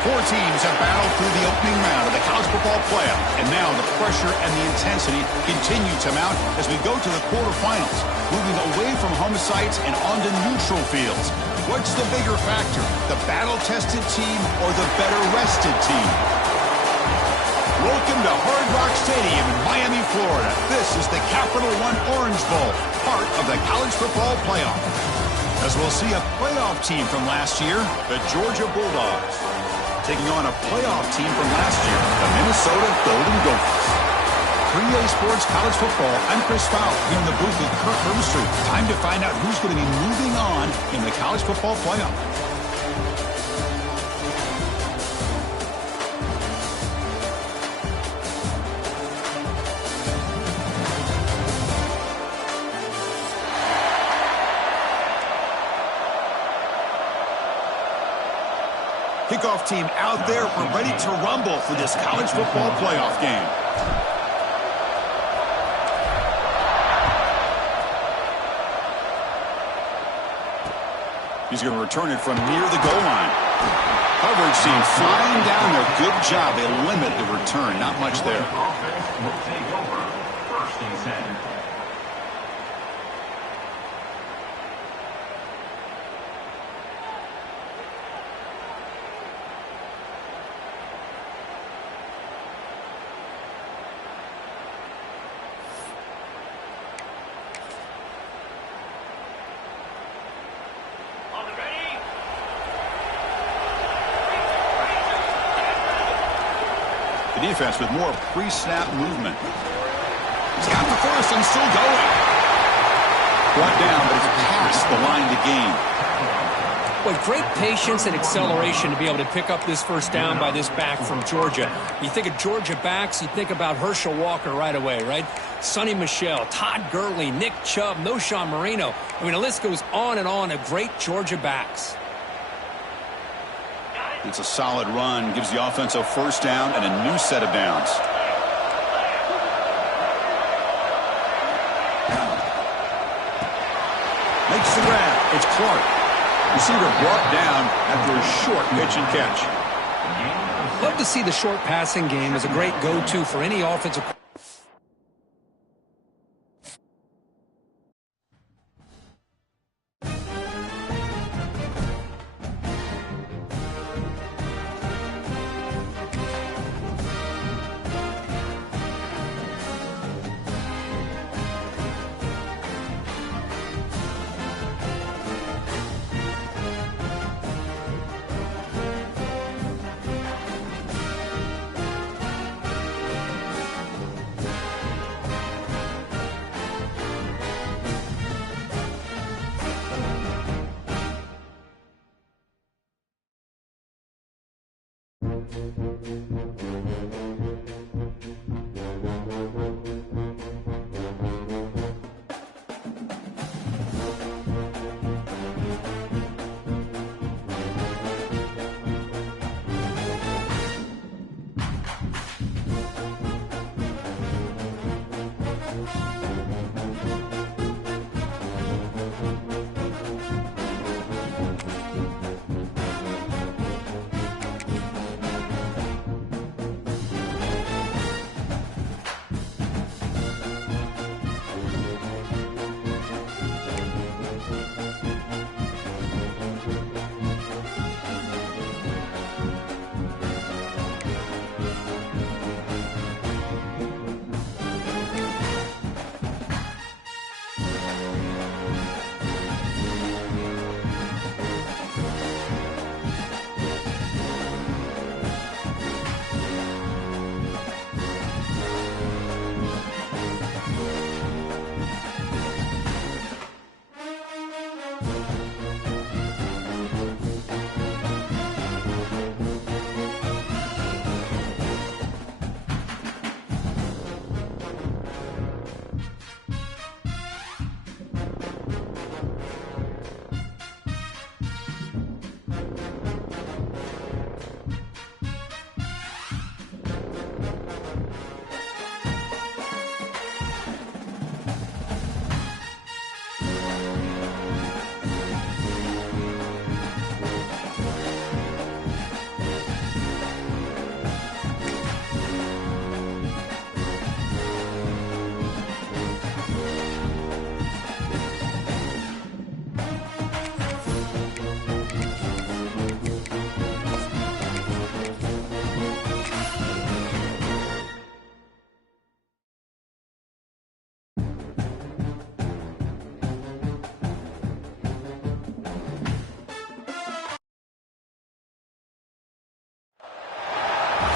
Four teams have battled through the opening round of the college football playoff, and now the pressure and the intensity continue to mount as we go to the quarterfinals, moving away from home sites and onto neutral fields. What's the bigger factor, the battle-tested team or the better-rested team? Welcome to Hard Rock Stadium in Miami, Florida. This is the Capital One Orange Bowl, part of the college football playoff. As we'll see a playoff team from last year, the Georgia Bulldogs, taking on a playoff team from last year, the Minnesota Golden Gophers. 3A Sports College Football, I'm Chris Fowler here in the booth with Kurt Hermstreet. Time to find out who's going to be moving on in the college football playoff. Kickoff team out there. We're ready to rumble for this college football playoff game. He's going to return it from near the goal line. Coverage team flying down there. Good job. They limit the return. Not much there. Offense will take over first and 10. Defense with more pre-snap movement. He's got the first and still going. Brought down, but it's past the line to gain. Boy, great patience and acceleration to be able to pick up this first down by this back from Georgia. You think of Georgia backs, you think about Herschel Walker right away, right? Sonny Michel, Todd Gurley, Nick Chubb, Noshawn Marino. I mean, the list goes on and on of great Georgia backs. It's a solid run, gives the offense a first down and a new set of downs. Makes the grab. It's Clark. Receiver brought down after a short pitch and catch. Love to see the short passing game as a great go-to for any offensive.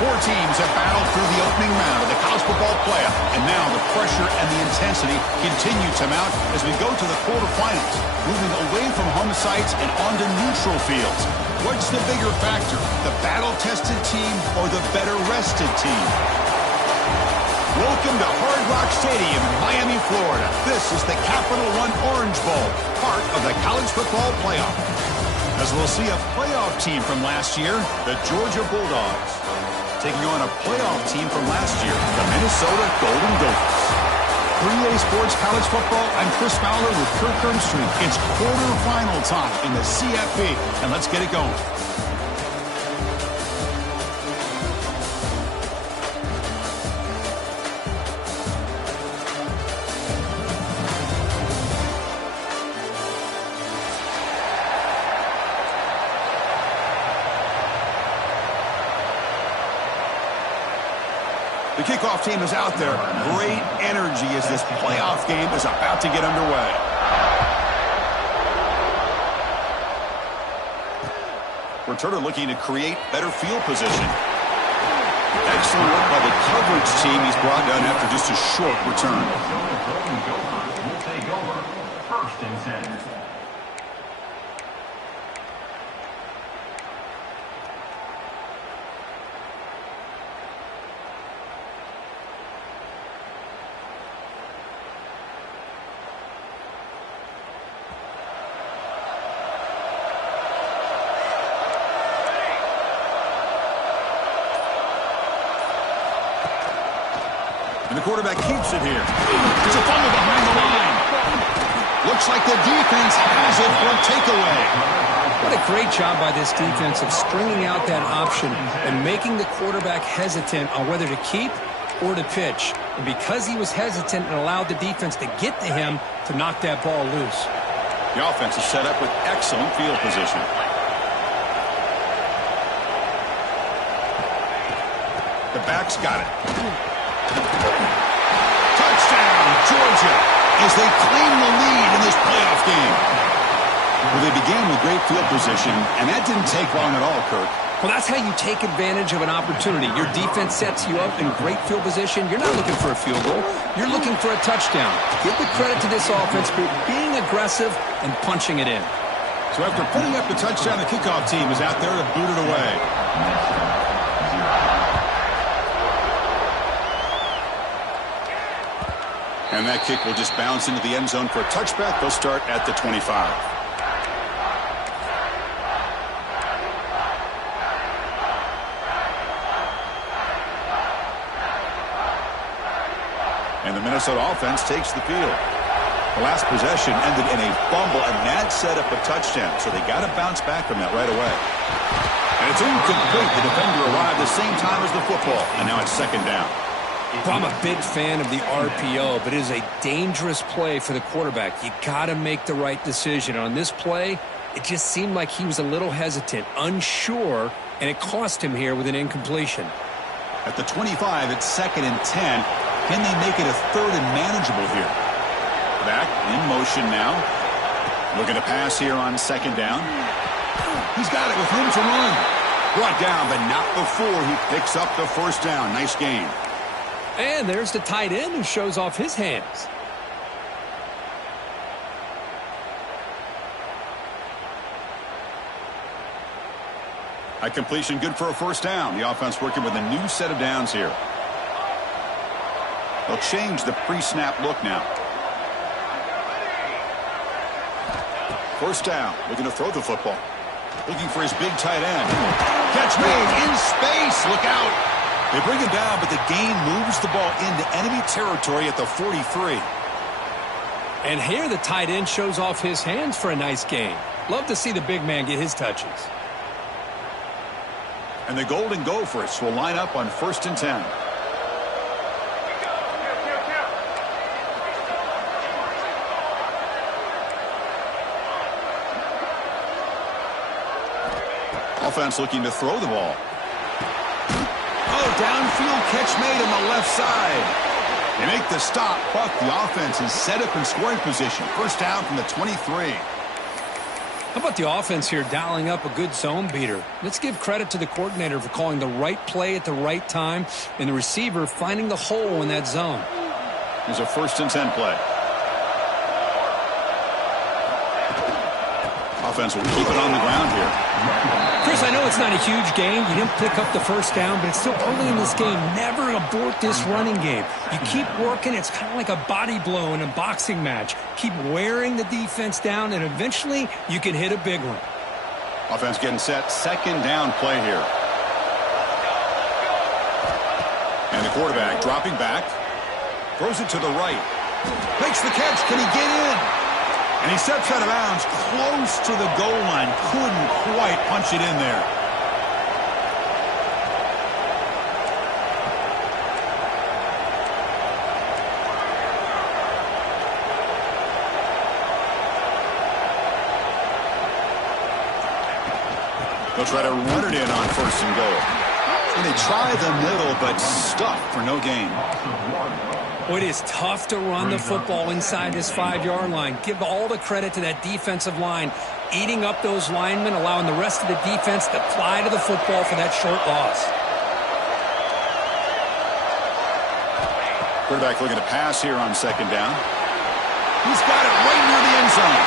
Four teams have battled through the opening round of the college football playoff, and now the pressure and the intensity continue to mount as we go to the quarterfinals, moving away from home sites and onto neutral fields. What's the bigger factor, the battle-tested team or the better-rested team? Welcome to Hard Rock Stadium in Miami, Florida. This is the Capital One Orange Bowl, part of the college football playoff. As we'll see a playoff team from last year, the Georgia Bulldogs, taking on a playoff team from last year, the Minnesota Golden Gophers. 3A Sports College Football, I'm Chris Fowler with Kirk Ermstreet. It's quarterfinal time in the CFP, and let's get it going. The kickoff team is out there. Great energy as this playoff game is about to get underway. Returner looking to create better field position. Excellent work by the coverage team he's brought down after just a short return. Will take over. 1st and 10. And the quarterback keeps it here. It's a fumble behind the line. Looks like the defense has it for a takeaway. What a great job by this defense of stringing out that option and making the quarterback hesitant on whether to keep or to pitch. And because he was hesitant and allowed the defense to get to him to knock that ball loose. The offense is set up with excellent field position. The back's got it. Touchdown, Georgia, as they claim the lead in this playoff game. Well, they began with great field position, and that didn't take long at all, Kirk. Well, that's how you take advantage of an opportunity. Your defense sets you up in great field position. You're not looking for a field goal. You're looking for a touchdown. Give the credit to this offense for being aggressive and punching it in. So after putting up the touchdown, the kickoff team is out there to boot it away. And that kick will just bounce into the end zone for a touchback. They'll start at the 25. And the Minnesota offense takes the field. The last possession ended in a fumble, and that set up a touchdown. So they got to bounce back from that right away. And it's incomplete. The defender arrived the same time as the football, and now it's 2nd down. Well, I'm a big fan of the RPO, but it is a dangerous play for the quarterback. You got to make the right decision. On this play, it just seemed like he was a little hesitant, unsure, and it cost him here with an incompletion. At the 25, it's 2nd and 10. Can they make it a 3rd and manageable here? Back in motion now. Looking to pass here on 2nd down. He's got it with room to run. Brought down, but not before he picks up the 1st down. Nice gain. And there's the tight end who shows off his hands. A completion good for a 1st down. The offense working with a new set of downs here. They'll change the pre-snap look now. 1st down. Looking to throw the football. Looking for his big tight end. Catch made in space. Look out. They bring him down, but the gain moves the ball into enemy territory at the 43. And here the tight end shows off his hands for a nice gain. Love to see the big man get his touches. And the Golden Gophers will line up on 1st and 10. Offense looking to throw the ball. Oh, downfield catch made on the left side. They make the stop, but the offense is set up in scoring position. 1st down from the 23. How about the offense here dialing up a good zone beater? Let's give credit to the coordinator for calling the right play at the right time and the receiver finding the hole in that zone. Here's a 1st and 10 play. Offense will keep it on the ground here. Chris, I know it's not a huge game. You didn't pick up the first down, but it's still early in this game. Never abort this running game. You keep working. It's kind of like a body blow in a boxing match. Keep wearing the defense down, and eventually you can hit a big one. Offense getting set. 2nd down play here. And the quarterback dropping back. Throws it to the right. Makes the catch. Can he get in? And he steps out of bounds close to the goal line. Couldn't quite punch it in there. They'll try to run it in on 1st and goal. And they try the middle, but stuffed for no gain. Well, it is tough to run the football inside this 5-yard line. Give all the credit to that defensive line, eating up those linemen, allowing the rest of the defense to fly to the football for that short loss. Quarterback looking to pass here on 2nd down. He's got it right near the end zone.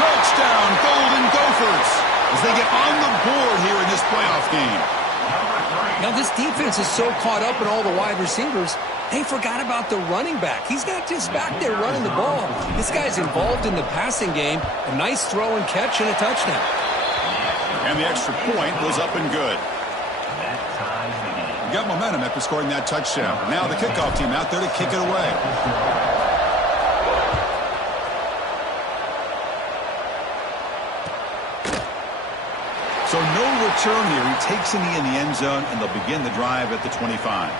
Touchdown, Golden Gophers, as they get on the board here in this playoff game. Now, this defense is so caught up in all the wide receivers, they forgot about the running back. He's not just back there running the ball. This guy's involved in the passing game. A nice throw and catch and a touchdown. And the extra point was up and good. Got momentum after scoring that touchdown. Now the kickoff team out there to kick it away. So no return here. He takes a knee in the end zone, and they'll begin the drive at the 25.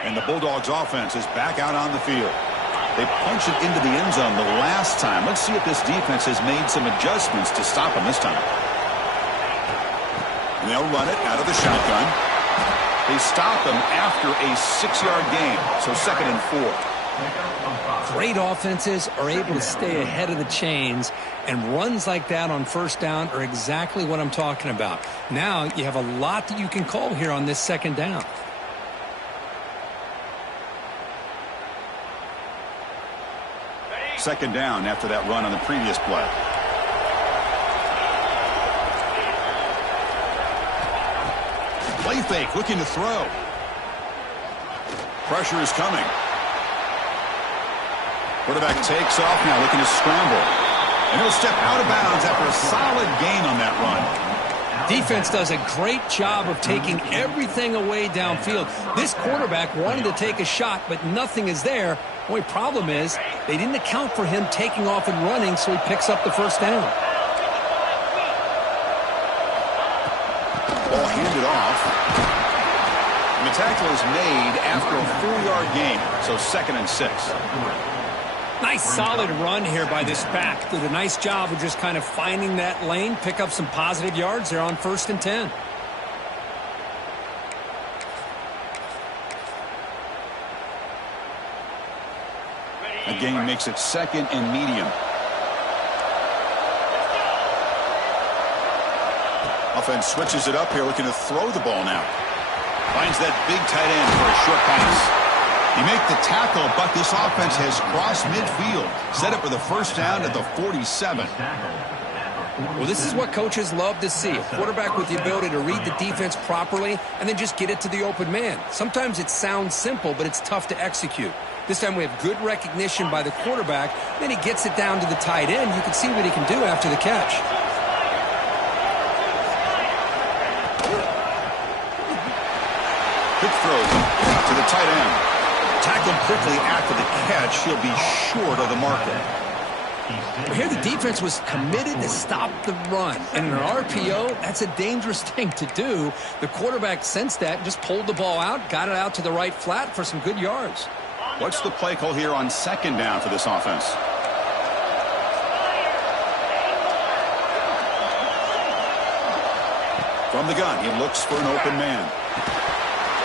And the Bulldogs offense is back out on the field. They punched it into the end zone the last time. Let's see if this defense has made some adjustments to stop them this time. And they'll run it out of the shotgun. They stop them after a 6-yard gain, so 2nd and 4. Great offenses are able to stay ahead of the chains, and runs like that on 1st down are exactly what I'm talking about. Now you have a lot that you can call here on this 2nd down. Second down after that run on the previous play. Play fake, looking to throw. Pressure is coming. Quarterback takes off now, looking to scramble. And he'll step out of bounds after a solid gain on that run. Defense does a great job of taking everything away downfield. This quarterback wanted to take a shot, but nothing is there. The only problem is they didn't account for him taking off and running, so he picks up the 1st down. Ball handed off. And the tackle is made after a 4-yard gain, so 2nd and 6. Nice solid run here by this back. Did a nice job of just kind of finding that lane, pick up some positive yards there on 1st and 10. A gain makes it 2nd and medium. Offense switches it up here, looking to throw the ball now. Finds that big tight end for a short pass. You make the tackle, but this offense has crossed midfield. Set up for the 1st down at the 47. Well, this is what coaches love to see. A quarterback with the ability to read the defense properly and then just get it to the open man. Sometimes it sounds simple, but it's tough to execute. This time we have good recognition by the quarterback. Then he gets it down to the tight end. You can see what he can do after the catch. Quick throw to the tight end. Tackled quickly after the catch. He'll be short of the marker. Here the defense was committed to stop the run. And in an RPO, that's a dangerous thing to do. The quarterback sensed that and just pulled the ball out, got it out to the right flat for some good yards. What's the play call here on 2nd down for this offense? From the gun, he looks for an open man.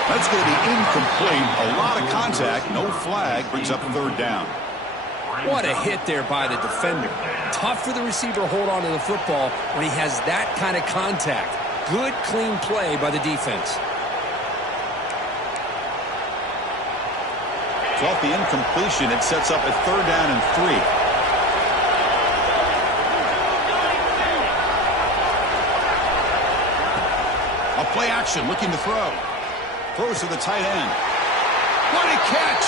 That's going to be incomplete. A lot of contact. No flag. Brings up a third down. What a hit there by the defender. Tough for the receiver to hold on to the football when he has that kind of contact. Good, clean play by the defense. So off the incompletion, it sets up a third down and 3. A play action, looking to throw. Throws to the tight end. What a catch!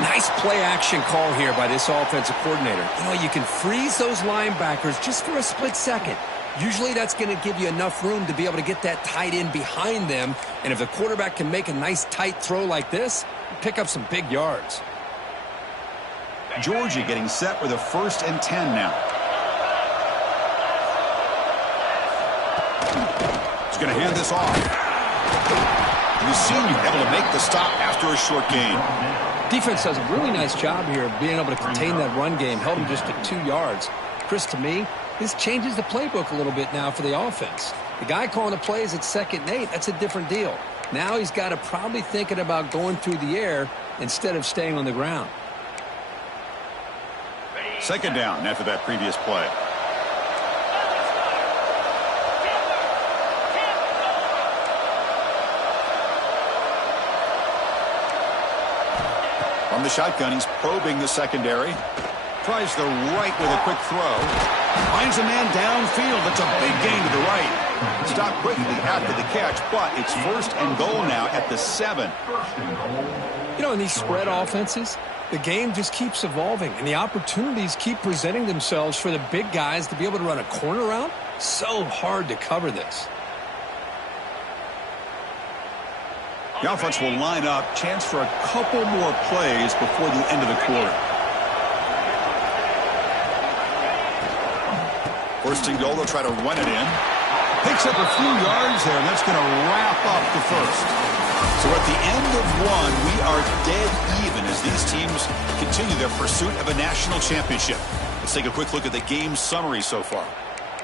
Nice play action call here by this offensive coordinator. You know, you can freeze those linebackers just for a split second. Usually that's going to give you enough room to be able to get that tight end behind them. And if the quarterback can make a nice tight throw like this, pick up some big yards. Georgia getting set with a 1st and 10 now. He's going to hand this off. And the senior able to make the stop after a short gain. Defense does a really nice job here of being able to contain that run game. Held him just at 2 yards. Chris, to me, this changes the playbook a little bit now for the offense. The guy calling the plays at 2nd and 8, that's a different deal. Now he's got to probably thinking about going through the air instead of staying on the ground. 2nd down after that previous play. From the shotgun, he's probing the secondary. Tries the right with a quick throw. Finds a man downfield. That's a big gain to the right. Stopped quickly after the catch, but it's 1st and goal now at the 7. You know, in these spread offenses, the game just keeps evolving, and the opportunities keep presenting themselves for the big guys to be able to run a corner route. So hard to cover this. The offense will line up. Chance for a couple more plays before the end of the quarter. 1st and goal, they'll try to run it in. Picks up a few yards there, and that's going to wrap up the 1st. So at the end of 1, we are dead even as these teams continue their pursuit of a national championship. Let's take a quick look at the game summary so far.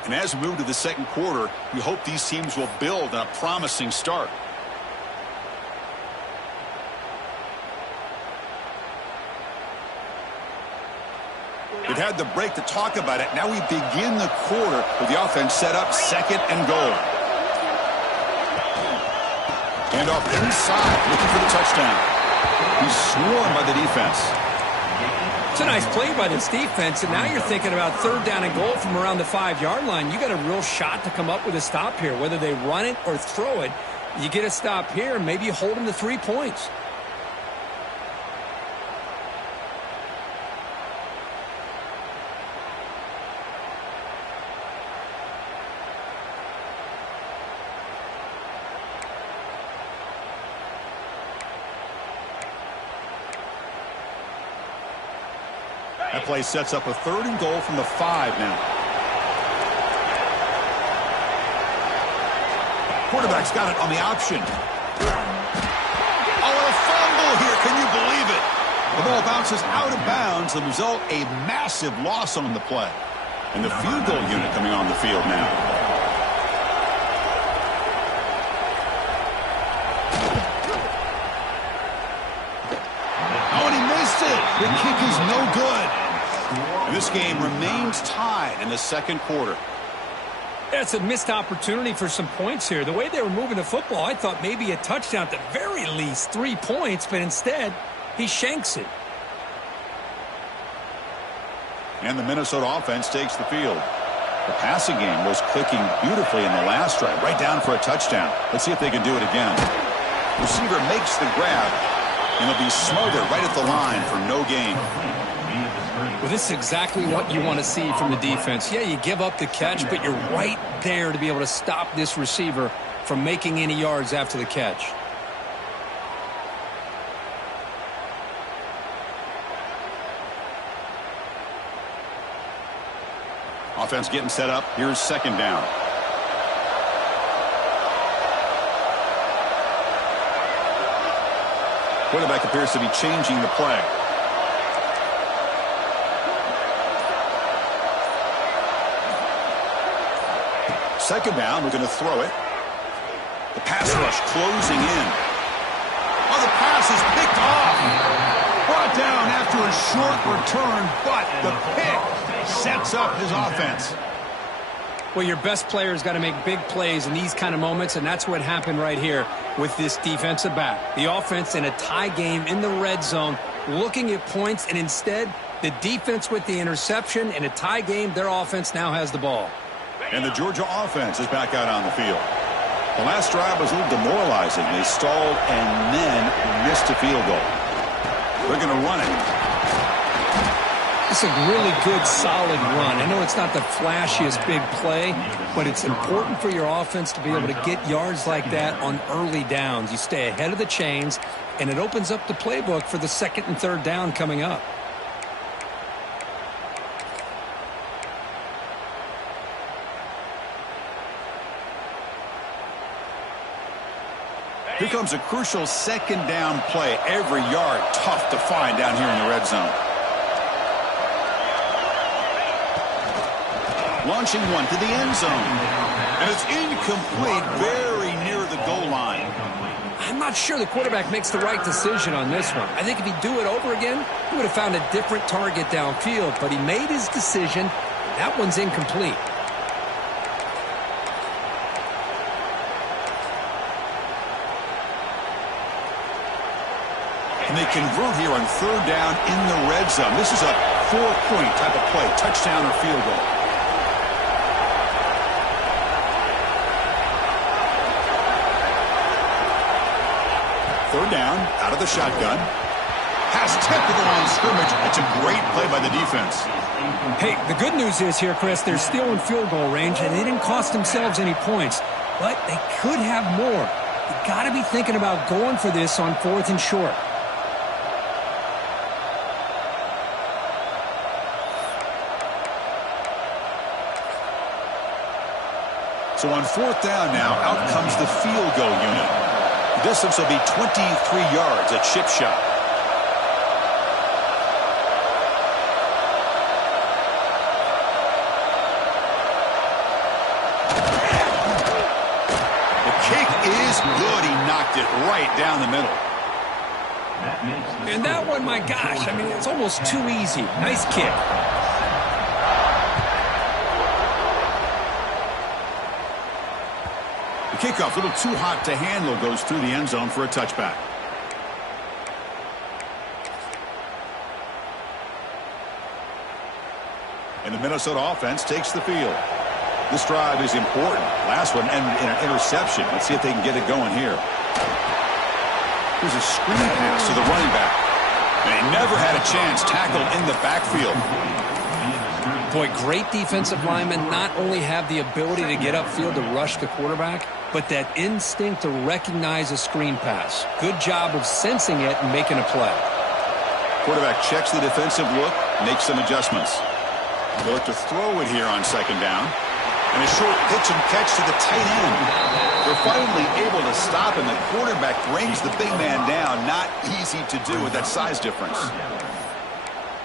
And as we move to the 2nd quarter, we hope these teams will build on a promising start. We've had the break to talk about it. Now we begin the quarter with the offense set up 2nd and goal. Hand off inside, looking for the touchdown. He's swarmed by the defense. It's a nice play by this defense, and now you're thinking about 3rd down and goal from around the 5-yard line. You got a real shot to come up with a stop here. Whether they run it or throw it, you get a stop here, and maybe you hold them to 3 points. That play sets up a 3rd and goal from the 5 now. Quarterback's got it on the option. Oh, a fumble here. Can you believe it? The ball bounces out of bounds. The result, a massive loss on the play. And the field goal unit coming on the field now. Oh, and he missed it. The kick is no good. And this game remains tied in the 2nd quarter. That's a missed opportunity for some points here. The way they were moving the football, I thought maybe a touchdown, at the very least 3 points, but instead he shanks it. And the Minnesota offense takes the field. The passing game was clicking beautifully in the last drive, right down for a touchdown. Let's see if they can do it again. Receiver makes the grab, and he'll be smothered right at the line for no gain. Well, this is exactly what you want to see from the defense. Yeah, you give up the catch, but you're right there to be able to stop this receiver from making any yards after the catch. Offense getting set up. Here's 2nd down. Quarterback appears to be changing the play. second down, we're going to throw it. The pass rush closing in. Oh, the pass is picked off. Brought down after a short return, but the pick sets up his offense. Well, your best player's got to make big plays in these kind of moments, and that's what happened right here with this defensive back. The offense in a tie game in the red zone, looking at points, and instead, the defense with the interception. In a tie game, their offense now has the ball. And the Georgia offense is back out on the field. The last drive was a little demoralizing. They stalled and then missed a field goal. They're going to run it. It's a really good, solid run. I know it's not the flashiest big play, but it's important for your offense to be able to get yards like that on early downs. You stay ahead of the chains, and it opens up the playbook for the second and third down coming up. Here comes a crucial second down play. Every yard tough to find down here in the red zone. Launching one to the end zone. And it's incomplete, very near the goal line. I'm not sure the quarterback makes the right decision on this one. I think if he'd do it over again, he would have found a different target downfield. But he made his decision. That one's incomplete. And they convert here on third down in the red zone. This is a 4-point type of play, touchdown or field goal. Third down, out of the shotgun. Pass tipped to the line of scrimmage. It's a great play by the defense. Hey, the good news is here, Chris, they're still in field goal range, and they didn't cost themselves any points. But they could have more. You got to be thinking about going for this on fourth and short. So on fourth down now, out comes the field goal unit. The distance will be 23 yards at chip shot. The kick is good. He knocked it right down the middle. And that one, my gosh, I mean, it's almost too easy. Nice kick. Kickoff, a little too hot to handle, goes through the end zone for a touchback. And the Minnesota offense takes the field. This drive is important. Last one ended in an interception. Let's see if they can get it going here. Here's a screen pass to the running back. And he never had a chance, tackled in the backfield. Boy, great defensive linemen not only have the ability to get upfield to rush the quarterback, but that instinct to recognize a screen pass. Good job of sensing it and making a play. Quarterback checks the defensive look, makes some adjustments. They'll look to throw it here on second down. And a short pitch and catch to the tight end. They're finally able to stop, and the quarterback brings the big man down. Not easy to do with that size difference.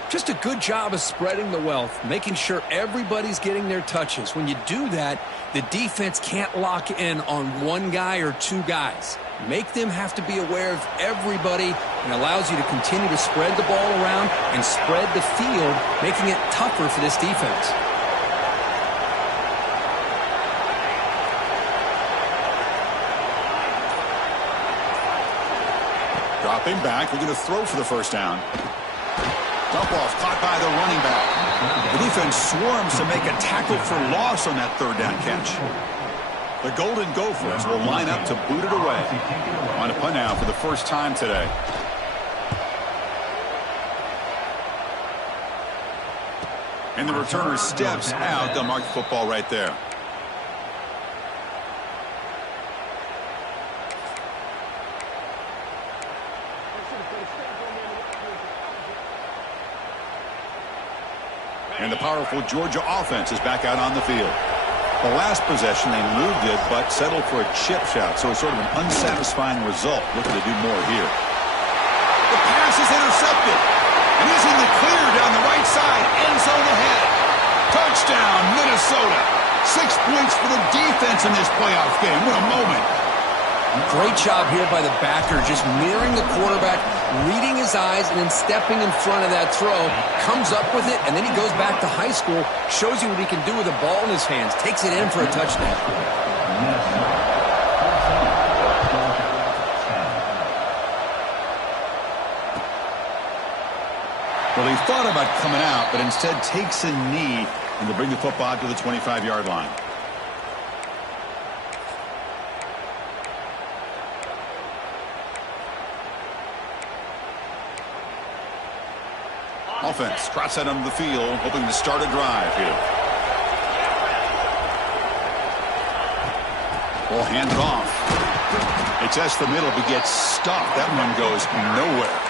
Just a good job of spreading the wealth, making sure everybody's getting their touches. When you do that, the defense can't lock in on one guy or two guys. Make them have to be aware of everybody, and allows you to continue to spread the ball around and spread the field, making it tougher for this defense. Dropping back, we're going to throw for the first down. Dump off caught by the running back. The defense swarms to make a tackle for loss on that third down catch. The Golden Gophers will line up to boot it away. On a punt now for the first time today. And the returner steps out. They'll mark the football right there. And the powerful Georgia offense is back out on the field. The last possession, they moved it, but settled for a chip shot. So it's sort of an unsatisfying result. Looking to do more here. The pass is intercepted. And he's in the clear down the right side. End zone ahead. Touchdown, Minnesota. 6 points for the defense in this playoff game. What a moment. Great job here by the backer, just mirroring the quarterback, reading his eyes, and then stepping in front of that throw, comes up with it, and then he goes back to high school, shows you what he can do with a ball in his hands, takes it in for a touchdown. Well, he thought about coming out, but instead takes a knee, and they'll bring the football to the 25-yard line. Offense trots that onto the field, hoping to start a drive here. Ball handed off. It tests the middle, but gets stopped. That one goes nowhere.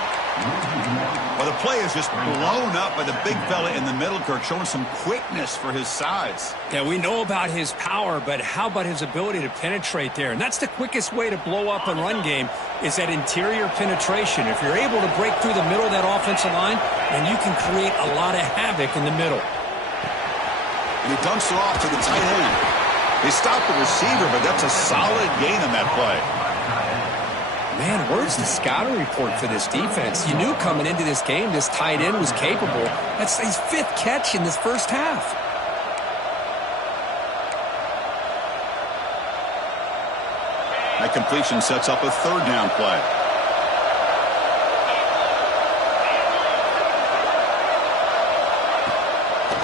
Well, the play is just blown up by the big fella in the middle, Kirk, showing some quickness for his size. Yeah, we know about his power, but how about his ability to penetrate there? And that's the quickest way to blow up a run game is that interior penetration. If you're able to break through the middle of that offensive line, then you can create a lot of havoc in the middle. And he dumps it off to the tight end. They stopped the receiver, but that's a solid gain on that play. Man, where's the scouting report for this defense? You knew coming into this game this tight end was capable. That's his 5th catch in this first half. That completion sets up a 3rd down play.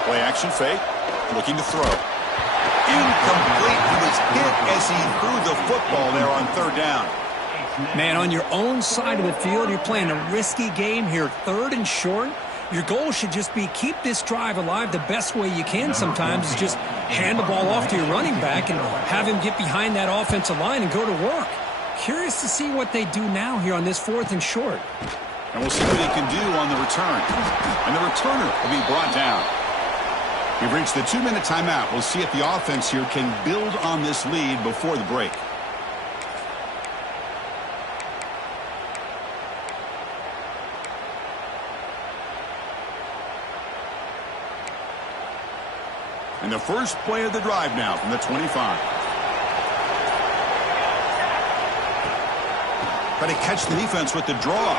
Play action fake, looking to throw. Incomplete. He was hit as he threw the football there on 3rd down. Man, on your own side of the field, you're playing a risky game here, 3rd and short. Your goal should just be keep this drive alive the best way you can sometimes is just hand the ball off to your running back and have him get behind that offensive line and go to work. Curious to see what they do now here on this 4th and short. And we'll see what he can do on the return. And the returner will be brought down. We've reached the 2-minute timeout. We'll see if the offense here can build on this lead before the break. And the first play of the drive now from the 25. Try to catch the defense with the draw.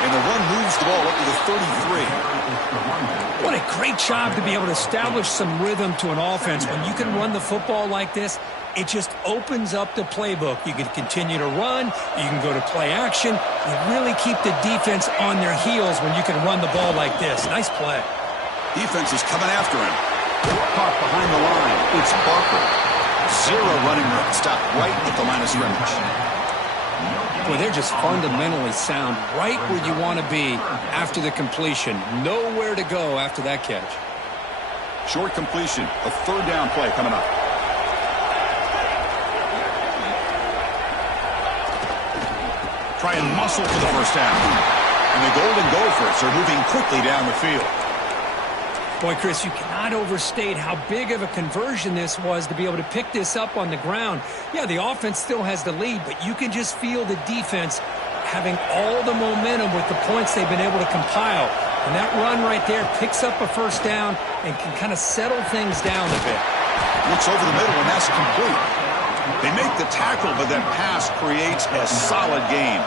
And the run moves the ball up to the 33. What a great job to be able to establish some rhythm to an offense. When you can run the football like this, it just opens up the playbook. You can continue to run. You can go to play action. You really keep the defense on their heels when you can run the ball like this. Nice play. Defense is coming after him. Caught behind the line. It's Barker. 0 running room. Stopped right at the line of scrimmage. Boy, they're just fundamentally sound right where you want to be after the completion. Nowhere to go after that catch. Short completion. A 3rd down play coming up. Try and muscle for the first down. And the Golden Gophers are moving quickly down the field. Boy, Chris, you cannot overstate how big of a conversion this was to be able to pick this up on the ground. Yeah, the offense still has the lead, but you can just feel the defense having all the momentum with the points they've been able to compile. And that run right there picks up a first down and can kind of settle things down a bit. Looks over the middle, and that's complete. They make the tackle, but that pass creates a solid gain.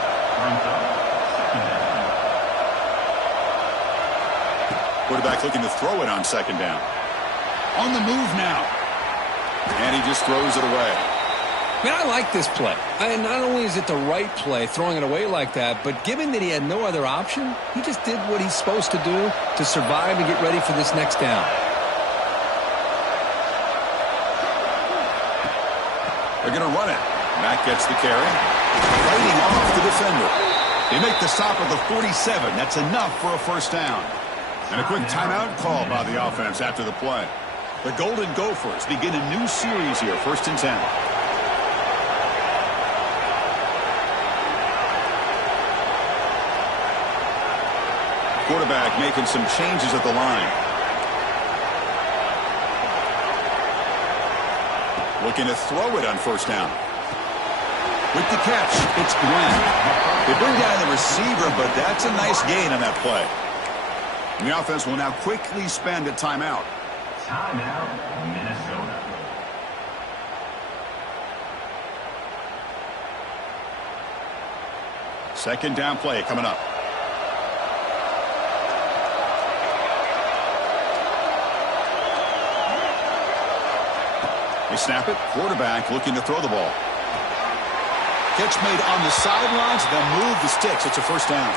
Quarterback looking to throw it on 2nd down. On the move now. And he just throws it away. Man, I like this play. And not only is it the right play, throwing it away like that, but given that he had no other option, he just did what he's supposed to do to survive and get ready for this next down. They're going to run it. Mack gets the carry. Fighting off the defender. They make the stop at the 47. That's enough for a first down. And a quick timeout call by the offense after the play. The Golden Gophers begin a new series here, 1st and 10. Quarterback making some changes at the line. Looking to throw it on 1st down. With the catch, it's Glenn. They bring down the receiver, but that's a nice gain on that play. And the offense will now quickly spend a timeout. Timeout, Minnesota. Second down play coming up. They snap it. Quarterback looking to throw the ball. Catch made on the sidelines. They'll move the sticks. It's a first down.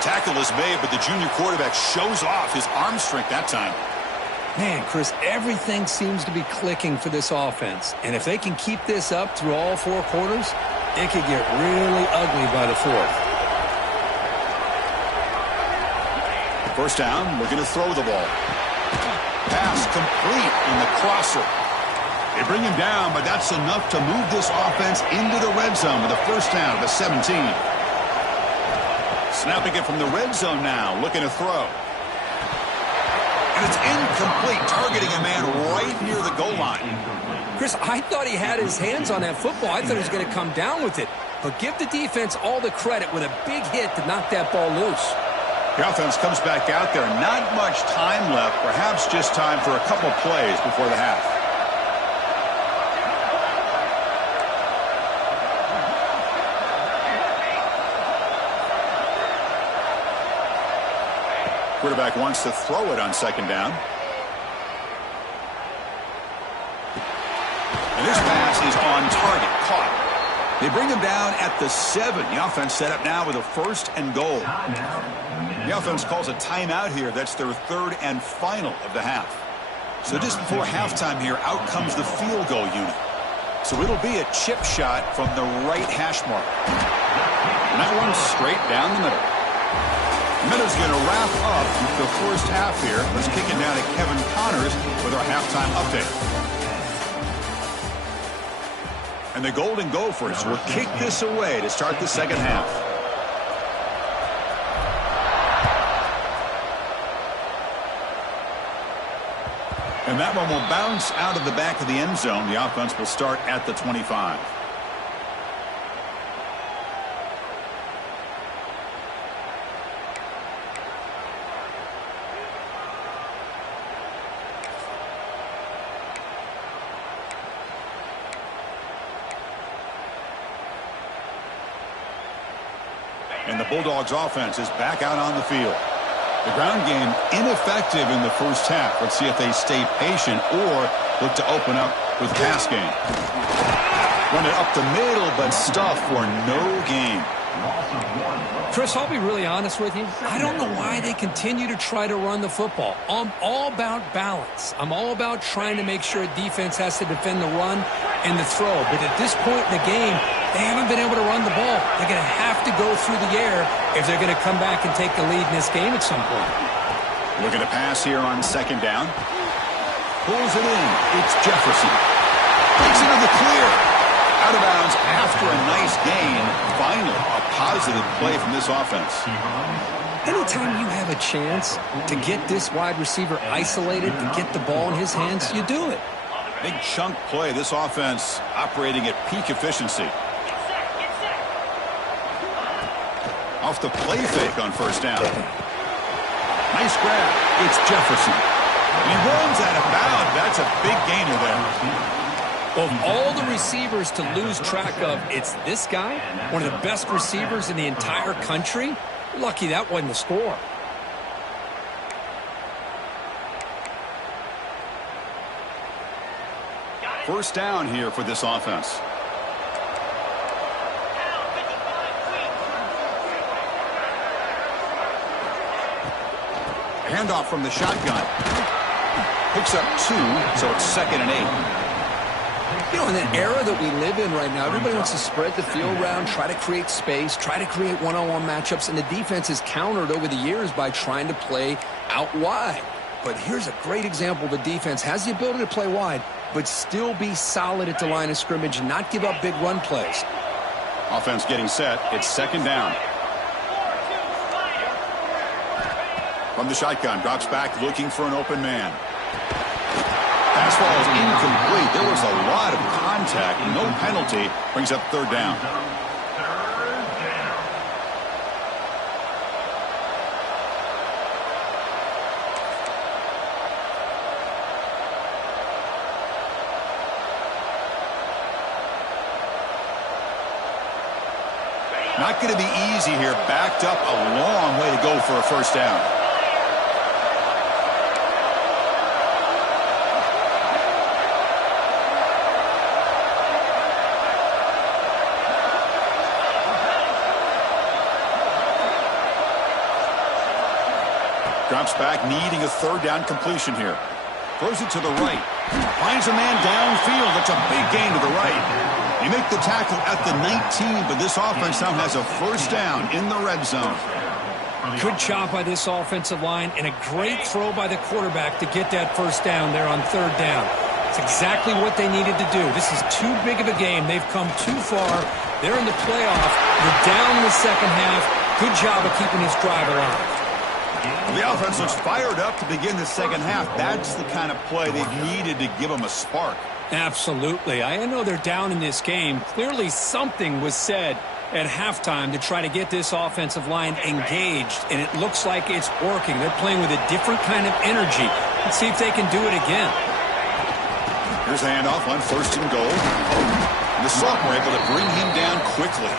Tackle is made, but the junior quarterback shows off his arm strength that time. Man, Chris, everything seems to be clicking for this offense. And if they can keep this up through all 4 quarters, it could get really ugly by the 4th. First down, looking to throw the ball. Pass complete in the crosser. They bring him down, but that's enough to move this offense into the red zone with a first down of the 17. Snapping it from the red zone now, looking to throw. And it's incomplete, targeting a man right near the goal line. Chris, I thought he had his hands on that football. I thought he was going to come down with it. But give the defense all the credit with a big hit to knock that ball loose. The offense comes back out there. Not much time left. Perhaps just time for a couple plays before the half. Quarterback wants to throw it on second down. And this pass is on target. Caught. They bring him down at the 7. The offense set up now with a first and goal. The offense calls a timeout here. That's their 3rd and final of the half. So just before halftime here, out comes the field goal unit. So it'll be a chip shot from the right hash mark. And that one's straight down the middle. Minutes going to wrap up the first half here. Let's kick it down to Kevin Connors with our halftime update. And the Golden Gophers will kick this away to start the second half. And that one will bounce out of the back of the end zone. The offense will start at the 25. And the Bulldogs offense is back out on the field. The ground game ineffective in the first half. Let's see if they stay patient or look to open up with pass game. Run it up the middle, but stuff for no gain. Chris, I'll be really honest with you. I don't know why they continue to try to run the football. I'm all about balance. I'm all about trying to make sure defense has to defend the run and the throw. But at this point in the game, they haven't been able to run the ball. They're going to have to go through the air if they're going to come back and take the lead in this game at some point. Looking to pass here on second down. Pulls it in. It's Jefferson. Takes it to the clear. Out of bounds after a nice gain. Finally, a positive play from this offense. Anytime you have a chance to get this wide receiver isolated and get the ball in his hands, you do it. Big chunk play. This offense operating at peak efficiency. Off the play fake on first down. Nice grab. It's Jefferson. And he runs out of bounds. That's a big gainer there. Of all the receivers to lose track of, it's this guy, one of the best receivers in the entire country. Lucky that wasn't the score. First down here for this offense. Handoff from the shotgun. Picks up 2, so it's 2nd and 8. You know, in the era that we live in right now, everybody wants to spread the field around, try to create space, try to create one-on-one matchups, and the defense is countered over the years by trying to play out wide. But here's a great example. The defense has the ability to play wide, but still be solid at the line of scrimmage and not give up big run plays. Offense getting set. It's second down. From the shotgun, drops back looking for an open man. Pass ball is incomplete. There was a lot of contact. No penalty. Brings up third down. Not going to be easy here. Backed up a long way to go for a first down. Drops back, needing a third down completion here. Throws it to the right. Finds a man downfield. That's a big gain to the right. They make the tackle at the 19, but this offense now has a first down in the red zone. Good job by this offensive line, and a great throw by the quarterback to get that first down there on third down. It's exactly what they needed to do. This is too big of a game. They've come too far. They're in the playoff. They're down in the second half. Good job of keeping this drive alive. The offense looks fired up to begin the second half. That's the kind of play they've needed to give them a spark. Absolutely. I know they're down in this game. Clearly something was said at halftime to try to get this offensive line engaged, and it looks like it's working. They're playing with a different kind of energy. Let's see if they can do it again. Here's the handoff on first and goal. The sophomore able to bring him down quickly.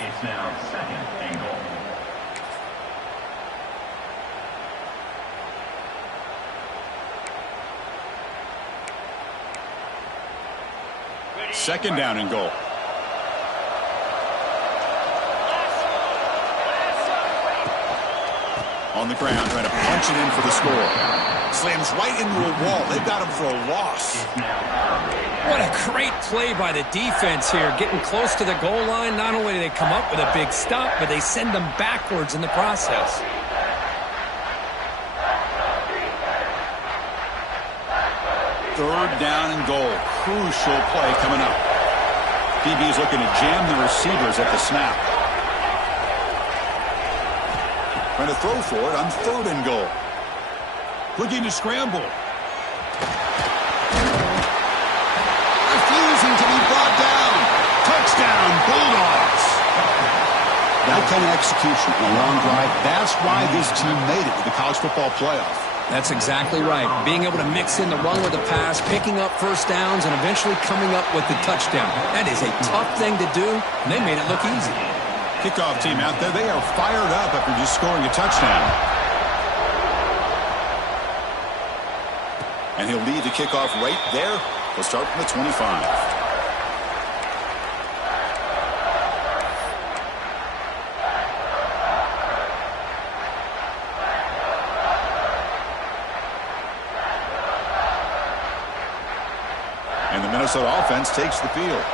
It's now second and goal. Second down and goal. On the ground, trying to punch it in for the score. Slams right into a wall. They've got him for a loss. What a great play by the defense here. Getting close to the goal line, not only do they come up with a big stop, but they send them backwards in the process. Third down and goal. Crucial play coming up. DB is looking to jam the receivers at the snap. Trying to throw for it on third and goal. Looking to scramble. Refusing to be brought down. Touchdown, Bulldogs. That kind of execution on a long drive, that's why this team made it to the college football playoff. That's exactly right. Being able to mix in the run with the pass, picking up first downs, and eventually coming up with the touchdown. That is a tough thing to do, and they made it look easy. Kickoff team out there, they are fired up after just scoring a touchdown. And he'll lead the kickoff right there. He'll start from the 25. And the Minnesota offense takes the field.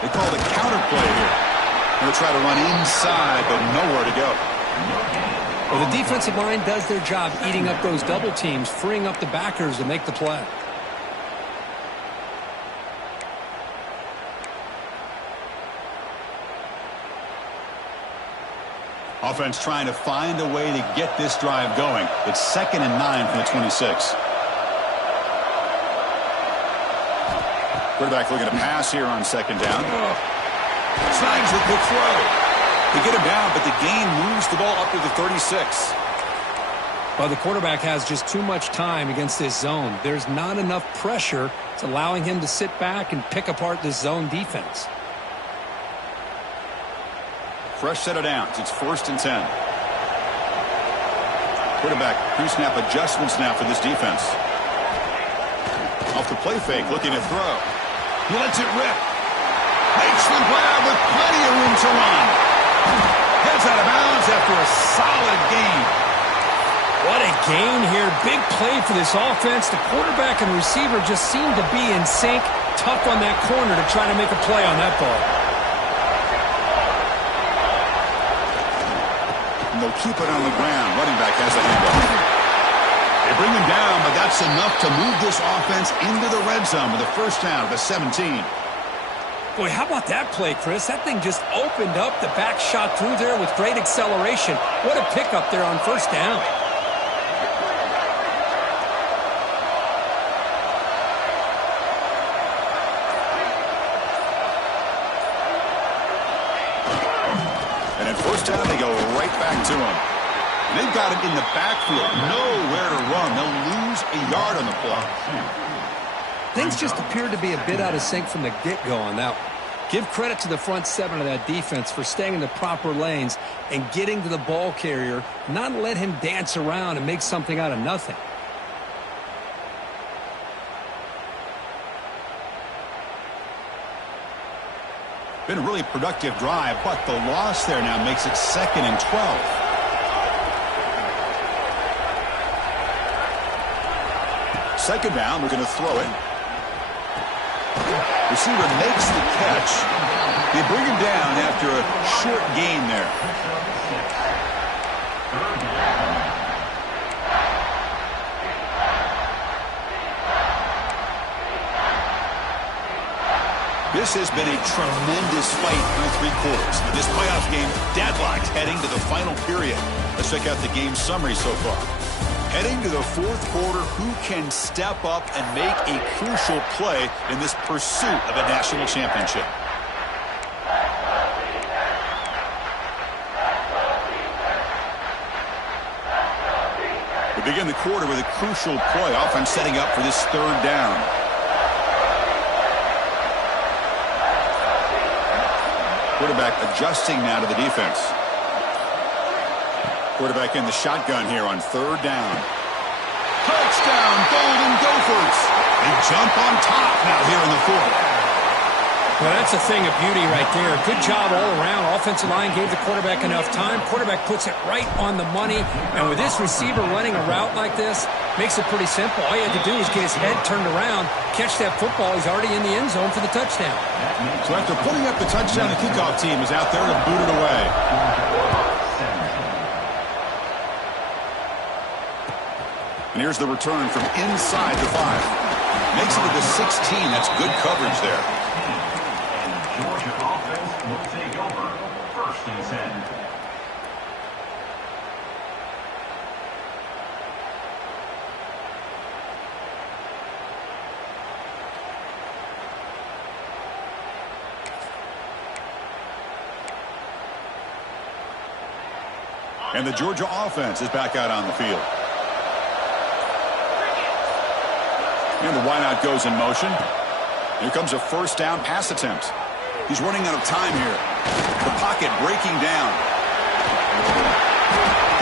They call the counter play here. Going to try to run inside, but nowhere to go. Well, the defensive line does their job eating up those double teams, freeing up the backers to make the play. Offense trying to find a way to get this drive going. It's 2nd and 9 from the 26. Quarterback looking to pass here on second down. Snags the quick throw. They get him down, but the gain moves the ball up to the 36. Well, the quarterback has just too much time against this zone. There's not enough pressure. It's allowing him to sit back and pick apart this zone defense. Fresh set of downs. It's 1st and 10. Quarterback pre-snap adjustments now for this defense. Off the play fake, looking to throw. He lets it rip. Makes the grab with plenty of room to run. Heads out of bounds after a solid gain. What a gain here. Big play for this offense. The quarterback and receiver just seem to be in sync. Tough on that corner to try to make a play on that ball. And they'll keep it on the ground. Running back has a handoff. They bring him down, but that's enough to move this offense into the red zone with a first down at the 17. Boy, how about that play, Chris? That thing just opened up. The back shot through there with great acceleration. What a pickup there on first down. And at first down, they go right back to him. They've got him in the backfield. Nowhere to run. They'll lose a yard on the play. Things just appeared to be a bit out of sync from the get-go on that one. Give credit to the front seven of that defense for staying in the proper lanes and getting to the ball carrier, not let him dance around and make something out of nothing. Been a really productive drive, but the loss there now makes it 2nd and 12. Second down, we're going to throw it. Receiver makes the catch. They bring him down after a short gain there. This has been a tremendous fight through 3 quarters. This playoff game deadlocked heading to the final period. Let's check out the game summary so far. Heading to the 4th quarter, who can step up and make a crucial play in this pursuit of a national championship? We begin the quarter with a crucial play. Offense setting up for this 3rd down. Quarterback adjusting now to the defense. Quarterback in the shotgun here on 3rd down. Touchdown, Golden Gophers. They jump on top now here in the 4th. Well, that's a thing of beauty right there. Good job all around. Offensive line gave the quarterback enough time. Quarterback puts it right on the money. And with this receiver running a route like this, makes it pretty simple. All you had to do is get his head turned around, catch that football. He's already in the end zone for the touchdown. So after putting up the touchdown, the kickoff team is out there to boot it away. And here's the return from inside the 5. Makes it to the 16. That's good coverage there. Georgia offense will take over. 1st and 10. And the Georgia offense is back out on the field. And the wideout goes in motion. Here comes a 1st down pass attempt. He's running out of time here. The pocket breaking down.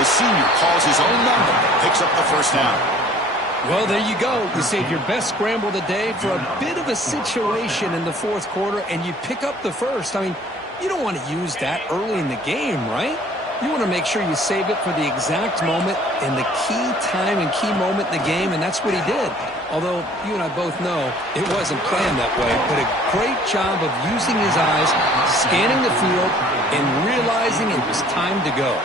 The senior calls his own number, picks up the 1st down. Well, there you go. You save your best scramble of the day for a bit of a situation in the 4th quarter, and you pick up the 1st. I mean, you don't want to use that early in the game, right? You want to make sure you save it for the exact moment and the key time and key moment in the game, and that's what he did. Although you and I both know it wasn't planned that way, but a great job of using his eyes, scanning the field, and realizing it was time to go.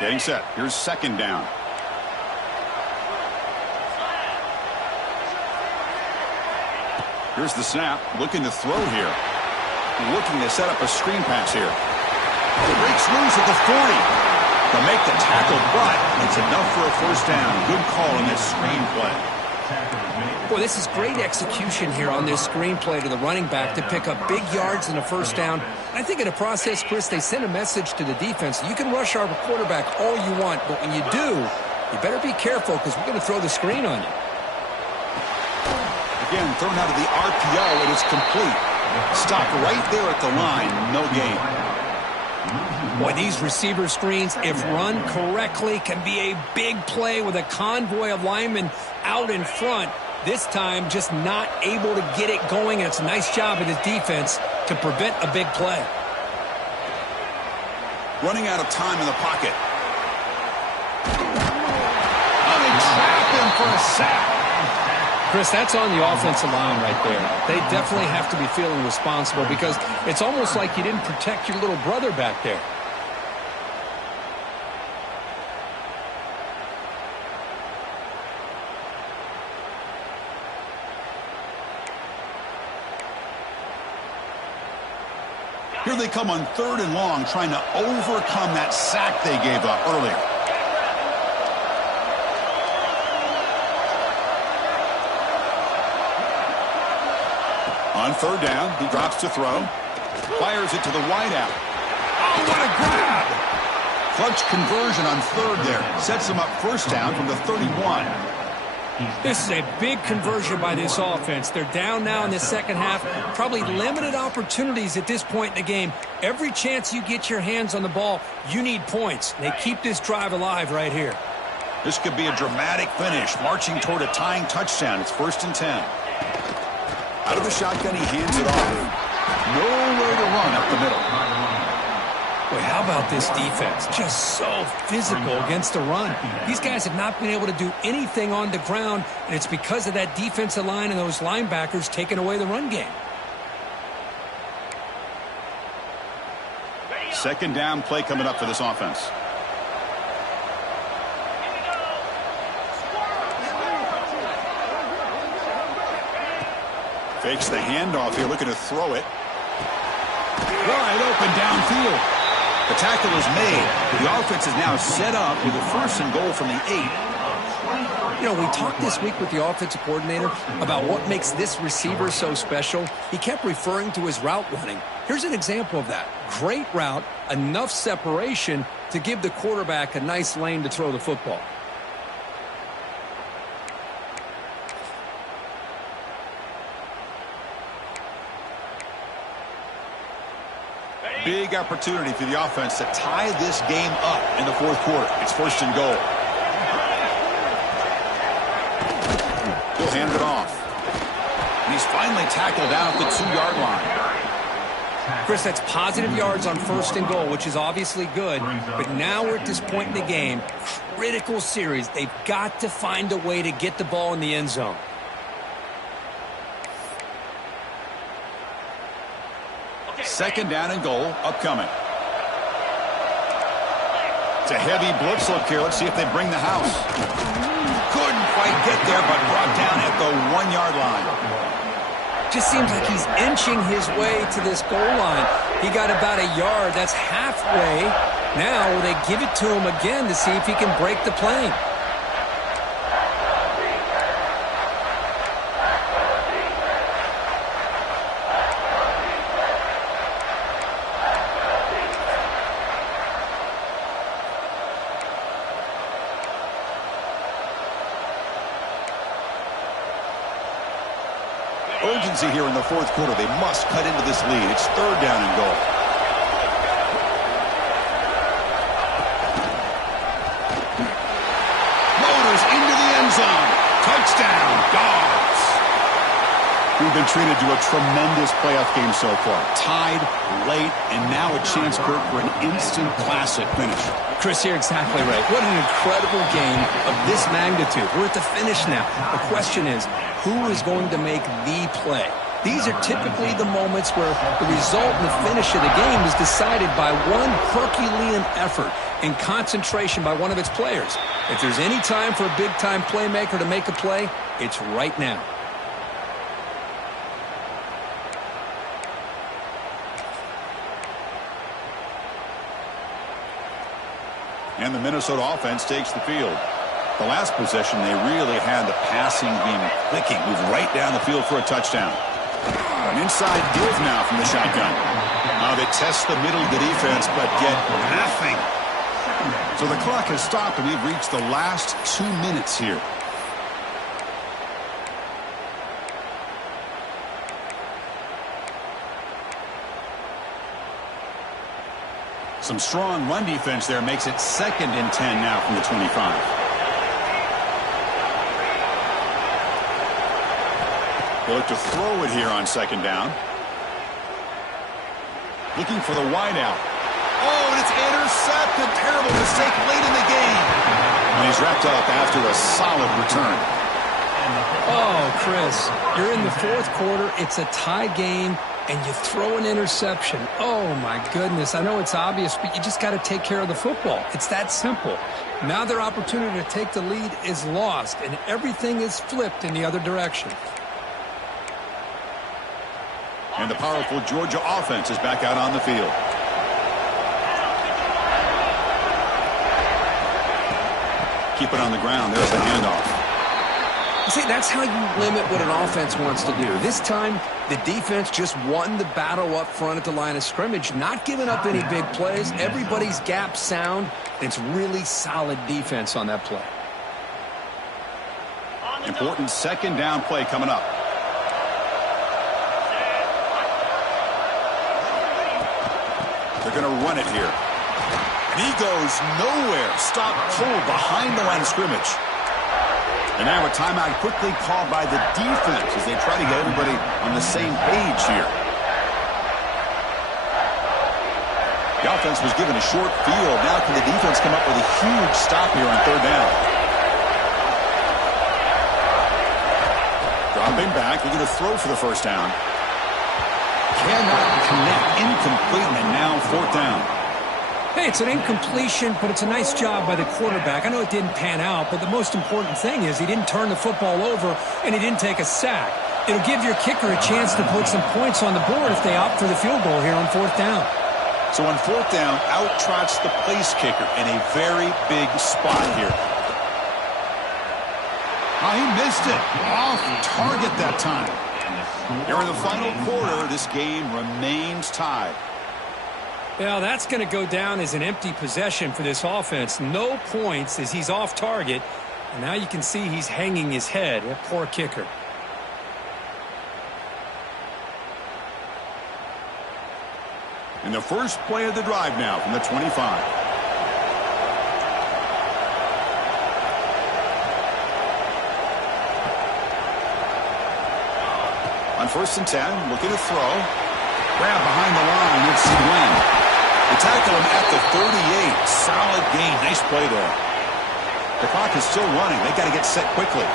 Getting set. Here's 2nd down. Here's the snap. Looking to throw here. Looking to set up a screen pass here. Breaks loose at the 40. To make the tackle, but it's enough for a 1st down. Good call in this screen play. Boy, this is great execution here on this screenplay to the running back to pick up big yards in a 1st down. I think in the process, Chris, they sent a message to the defense. You can rush our quarterback all you want, but when you do, you better be careful because we're going to throw the screen on you. Again, thrown out of the RPO, and it's complete. Stopped right there at the line. No gain. Boy, these receiver screens, if run correctly, can be a big play with a convoy of linemen out in front. This time, just not able to get it going, and it's a nice job of his defense to prevent a big play. Running out of time in the pocket. Oh, they trap him for a sack. Chris, that's on the offensive line right there. They definitely have to be feeling responsible because it's almost like you didn't protect your little brother back there. Here they come on 3rd and long, trying to overcome that sack they gave up earlier. On third down, he drops to throw. Fires it to the wideout. Oh, what a grab! Clutch conversion on third there. Sets him up first down from the 31. This is a big conversion by this offense. They're down now in the second half. Probably limited opportunities at this point in the game. Every chance you get your hands on the ball, you need points. They keep this drive alive right here. This could be a dramatic finish, marching toward a tying touchdown. It's 1st and 10. Out of the shotgun, he hands it off. Nowhere to run up the middle. Boy, how about this defense? Just so physical against the run. These guys have not been able to do anything on the ground, and it's because of that defensive line and those linebackers taking away the run game. Second down play coming up for this offense. Fakes the handoff here, looking to throw it. Wide open downfield. The tackle is made. The offense is now set up with a 1st and goal from the 8. You know, we talked this week with the offensive coordinator about what makes this receiver so special. He kept referring to his route running. Here's an example of that. Great route, enough separation to give the quarterback a nice lane to throw the football. Big opportunity for the offense to tie this game up in the 4th quarter. It's 1st and goal. He'll hand it off. And he's finally tackled down at the 2-yard line. Chris, that's positive yards on 1st and goal, which is obviously good. But now we're at this point in the game. Critical series. They've got to find a way to get the ball in the end zone. Second down and goal upcoming. It's a heavy blitz look here. Let's see if they bring the house. Couldn't quite get there, but brought down at the 1-yard line. Just seems like he's inching his way to this goal line. He got about a yard. That's halfway. Now will they give it to him again to see if he can break the plane? Urgency here in the 4th quarter. They must cut into this lead. It's 3rd down and goal. Motors into the end zone. Touchdown, Dogs. We've been treated to a tremendous playoff game so far. Tied, late, and now a chance, Kurt, for an instant classic finish. Chris, you're exactly right. What an incredible game of this magnitude. We're at the finish now. The question is, who is going to make the play? These are typically the moments where the result and the finish of the game is decided by one Herculean effort and concentration by one of its players. If there's any time for a big-time playmaker to make a play, it's right now. And the Minnesota offense takes the field. The last possession, they really had the passing game clicking. Moved right down the field for a touchdown. An inside give now from the shotgun. Now they test the middle of the defense, but get nothing. So the clock has stopped, and we've reached the last 2 minutes here. Some strong run defense there makes it 2nd and 10 now from the 25. They look to throw it here on 2nd down. Looking for the wideout. Oh, and it's intercepted. Terrible mistake late in the game. And he's wrapped up after a solid return. Oh, Chris, you're in the 4th quarter. It's a tie game, and you throw an interception. Oh, my goodness. I know it's obvious, but you just got to take care of the football. It's that simple. Now their opportunity to take the lead is lost, and everything is flipped in the other direction. And the powerful Georgia offense is back out on the field. Keep it on the ground. There's the handoff. See, that's how you limit what an offense wants to do. This time, the defense just won the battle up front at the line of scrimmage, not giving up any big plays. Everybody's gap sound. It's really solid defense on that play. Important second down play coming up. They're going to run it here. And he goes nowhere. Stop pulled behind the line of scrimmage. And now a timeout quickly called by the defense as they try to get everybody on the same page here. The offense was given a short field. Now can the defense come up with a huge stop here on third down? Dropping back. They're going to throw for the first down. Cannot connect. Incomplete, and now fourth down. Hey, it's an incompletion, but it's a nice job by the quarterback. I know it didn't pan out, but the most important thing is he didn't turn the football over and he didn't take a sack. It'll give your kicker a chance to put some points on the board if they opt for the field goal here on fourth down. So on fourth down, out trots the place kicker in a very big spot here. Oh, he missed it. Off target that time. Here in the final quarter, this game remains tied. Well, that's going to go down as an empty possession for this offense. No points as he's off target. And now you can see he's hanging his head. That poor kicker. In the first play of the drive now from the 25. On 1st and 10, looking to throw. Grab behind the line. Let's see when. They tackle him at the 38. Solid gain. Nice play there. The clock is still running. They got to get set quickly.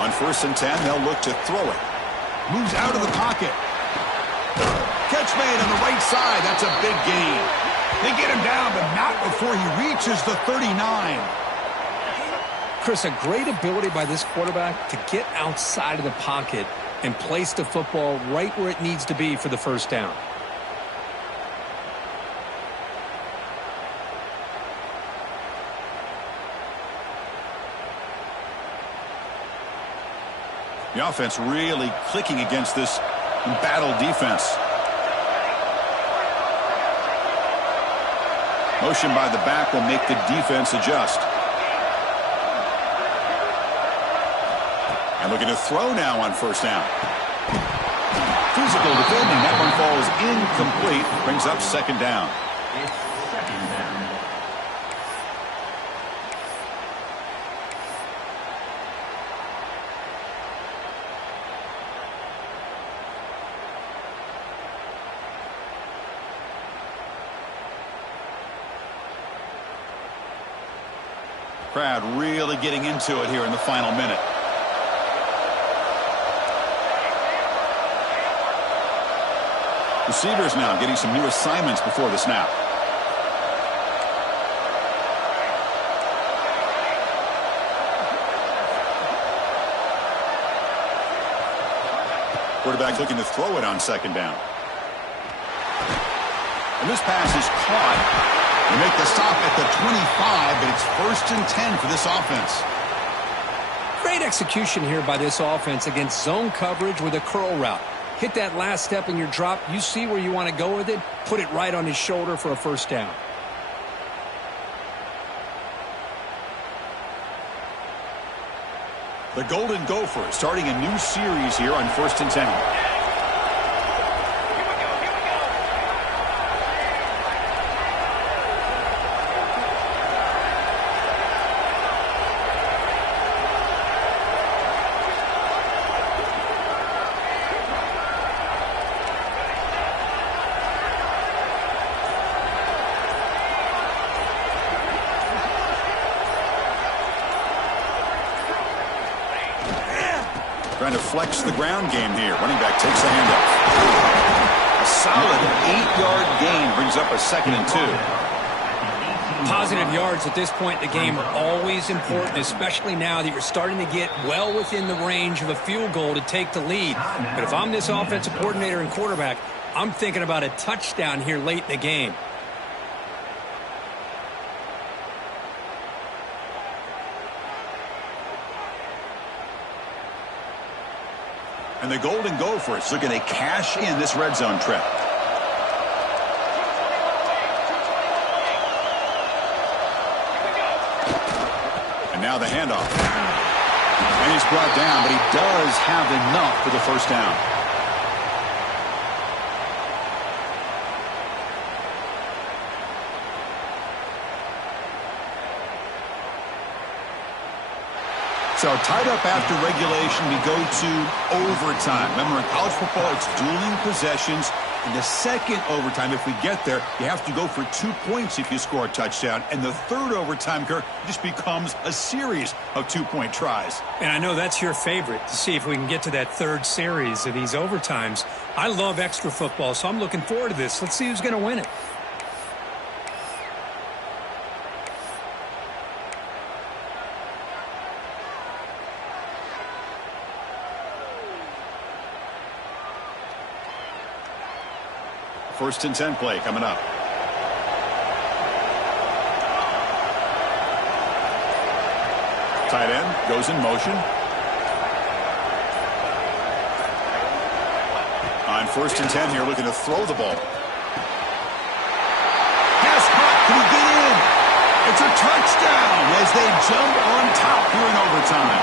On 1st and 10, they'll look to throw it. Moves out of the pocket. Catch made on the right side. That's a big gain. They get him down, but not before he reaches the 39. Chris, a great ability by this quarterback to get outside of the pocket and place the football right where it needs to be for the first down. The offense really clicking against this embattled defense. Motion by the back will make the defense adjust. And looking to throw now on 1st down. Physical defending. That one falls incomplete. Brings up 2nd down. It's 2nd down. Crowd really getting into it here in the final minute. Receivers now getting some new assignments before the snap. Quarterback looking to throw it on 2nd down. And this pass is caught. They make the stop at the 25, but it's 1st and 10 for this offense. Great execution here by this offense against zone coverage with a curl route. Hit that last step in your drop. You see where you want to go with it. Put it right on his shoulder for a first down. The Golden Gophers starting a new series here on 1st and 10. Trying to flex the ground game here. Running back takes the handoff. A solid 8-yard gain brings up a 2nd and 2. Positive yards at this point in the game are always important, especially now that you're starting to get well within the range of a field goal to take the lead. But if I'm this offensive coordinator and quarterback, I'm thinking about a touchdown here late in the game. And the Golden Gophers looking to cash in this red zone trip. And now the handoff. And he's brought down, but he does have enough for the first down. So tied up after regulation, we go to overtime. Remember, in college football, it's dueling possessions. In the second overtime, if we get there, you have to go for 2 points if you score a touchdown. And the third overtime, Kirk, just becomes a series of 2-point tries. And I know that's your favorite, to see if we can get to that third series of these overtimes. I love extra football, so I'm looking forward to this. Let's see who's going to win it. First and 10 play coming up. Tight end goes in motion. On first and 10 here, looking to throw the ball. Pass caught. Can he get in? It's a touchdown as they jump on top here in overtime.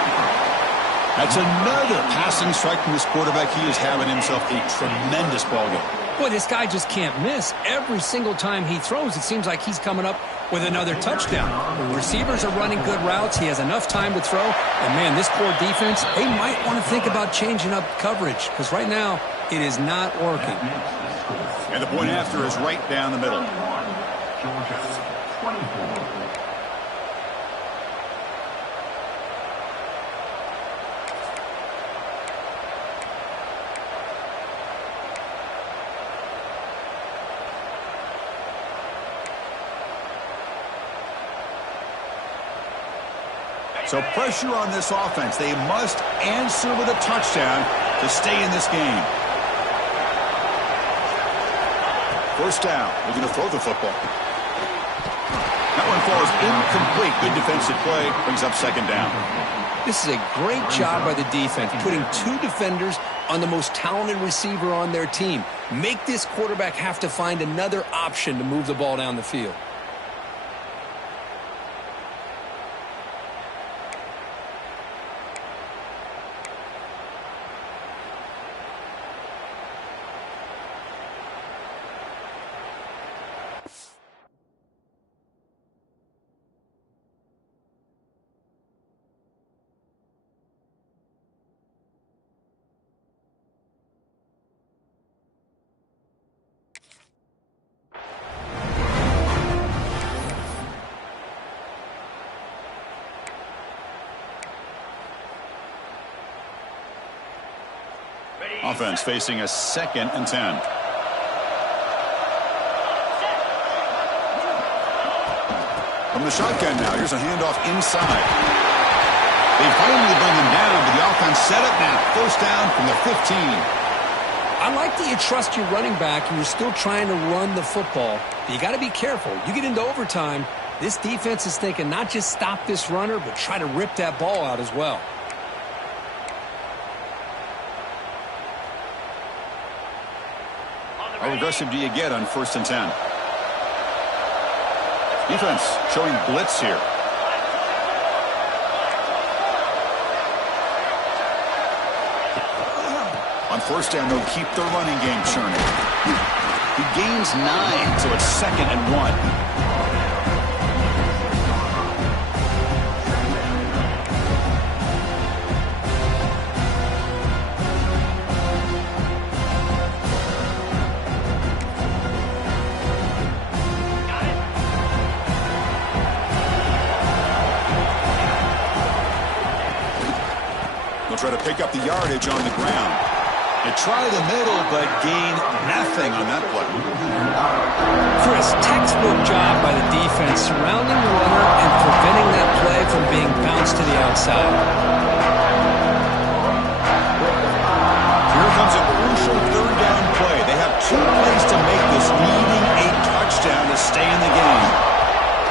That's another passing strike from this quarterback. He is having himself a tremendous ball game. Boy, this guy just can't miss. Every single time he throws, it seems like he's coming up with another touchdown. The receivers are running good routes. He has enough time to throw. And, man, this poor defense, they might want to think about changing up coverage because right now it is not working. And the point after is right down the middle. Georgia, 24. So pressure on this offense. They must answer with a touchdown to stay in this game. First down. Looking to throw the football. That one falls incomplete. Good defensive play. Brings up second down. This is a great job by the defense, putting two defenders on the most talented receiver on their team. Make this quarterback have to find another option to move the ball down the field. Offense facing a second and 10. From the shotgun now, here's a handoff inside. They finally bring him down, but the offense set up now. First down from the 15. I like that you trust your running back and you're still trying to run the football. But you got to be careful. You get into overtime, this defense is thinking not just stop this runner, but try to rip that ball out as well. How aggressive do you get on first and 10? Defense showing blitz here. On first down, they'll keep the running game churning. He gains 9, so it's second and 1. Try to pick up the yardage on the ground. They try the middle, but gain nothing on that play. Chris, textbook job by the defense surrounding the runner and preventing that play from being bounced to the outside. Here comes a crucial third down play. They have 2 plays to make this, needing a touchdown to stay in the game.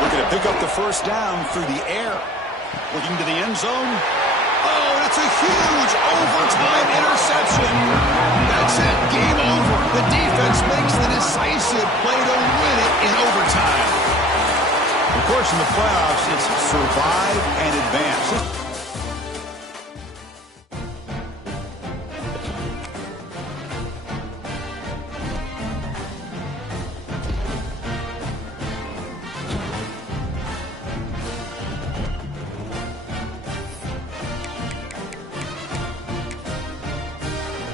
Looking to pick up the first down through the air. Looking to the end zone. Oh, and it's a huge overtime interception. That's it. Game over. The defense makes the decisive play to win it in overtime. Of course, in the playoffs, it's survive and advance.